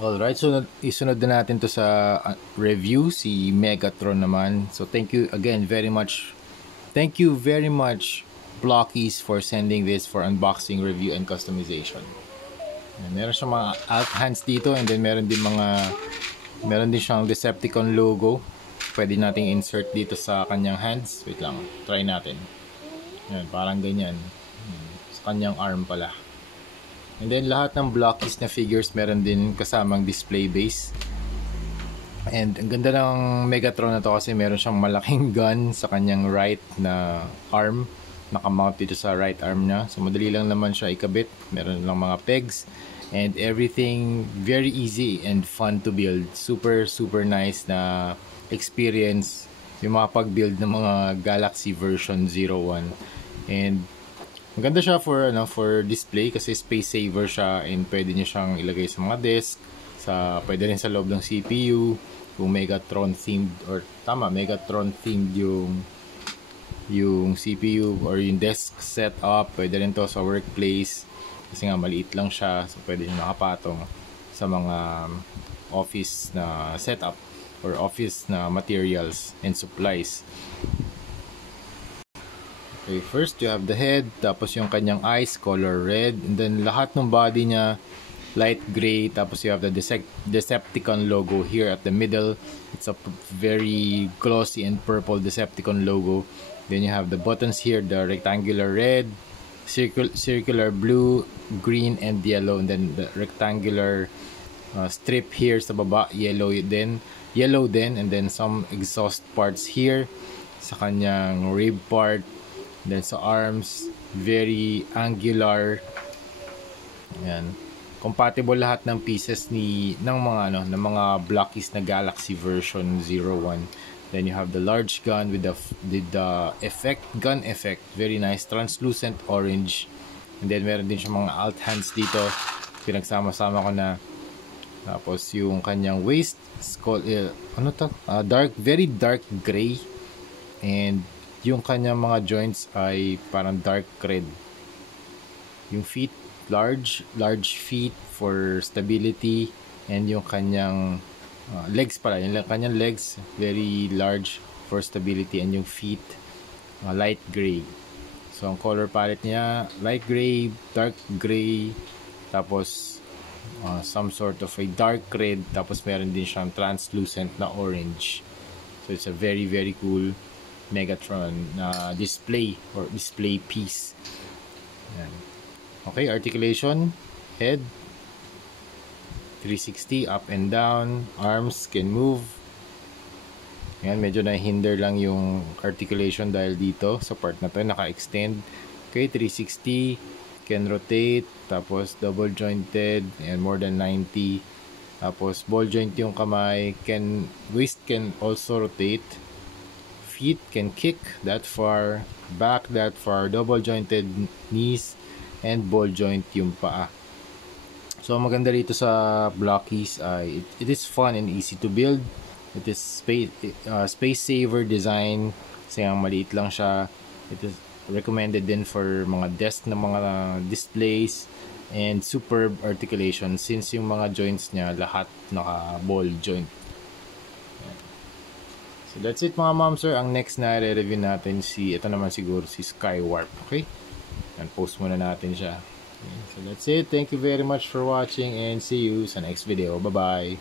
Alright, so isunod na natin to sa review, si Megatron naman. So thank you again very much. Thank you very much, Blockies, for sending this for unboxing, review, and customization. And meron siyang mga alt hands dito, and then meron din siyang Decepticon logo. Pwede nating insert dito sa kanyang hands. Wait lang, try natin. Yan, parang ganyan. Sa kanyang arm pala. And then lahat ng Blockies na figures meron din kasamang display base. And ang ganda ng Megatron na to kasi meron siyang malaking gun sa kanyang right na arm. Nakamount dito sa right arm niya. So madali lang naman siya ikabit. Meron lang mga pegs. And everything very easy and fun to build. Super nice na experience yung mga pag-build ng mga Galaxy version 01. And maganda siya for display kasi space saver siya, and pwede niyo siyang ilagay sa mga desk, pwede rin sa loob ng CPU kung Megatron themed, or Megatron themed yung CPU or yung desk setup. Pwede rin to sa workplace kasi nga maliit lang siya, so pwede niyo nakapatong sa mga office na setup or office na materials and supplies. Okay, first you have the head, tapos yung kanyang eyes color red, and then lahat ng body niya light gray, tapos you have the Decepticon logo here at the middle. It's a very glossy and purple Decepticon logo. Then you have the buttons here, the rectangular red, circular blue, green, and yellow, and then the rectangular strip here sa baba, yellow din, and then some exhaust parts here sa kanyang rib part. Then sa arms, very angular. Ayan. Compatible lahat ng pieces ng mga Blockies na Galaxy version 01. Then you have the large gun with the gun effect, very nice, translucent orange. And then meron din siya mga alt hands dito, pinagsama-sama ko na. Tapos yung kanyang waist, very dark gray, and yung kanyang mga joints ay parang dark red. Yung feet, large feet for stability, and yung kanyang legs pala, yung kanyang legs very large for stability, and yung feet light gray. So ang color palette niya light gray, dark gray, tapos some sort of a dark red, tapos meron din siyang translucent na orange. So it's a very cool Megatron display or display piece. Ayan. Okay, articulation, head 360 up and down, arms can move. Ayan, medyo na-hinder lang yung articulation dahil dito sa part na to naka-extend. Okay, 360 can rotate, tapos double jointed and more than 90. Tapos ball joint yung kamay, waist can also rotate. Feet can kick that far, back that far, double jointed knees, and ball joint yung paa. So maganda rito sa Blockies ay it is fun and easy to build. It is space saver design kasi ang maliit lang siya. It is recommended din for mga desk na mga displays, and superb articulation since yung mga joints niya lahat naka ball joint. So that's it mga mom sir. Ang next na re-review natin ito naman siguro si Skywarp. Okay? And post muna natin siya. Okay, so that's it. Thank you very much for watching, and see you sa next video. Bye bye.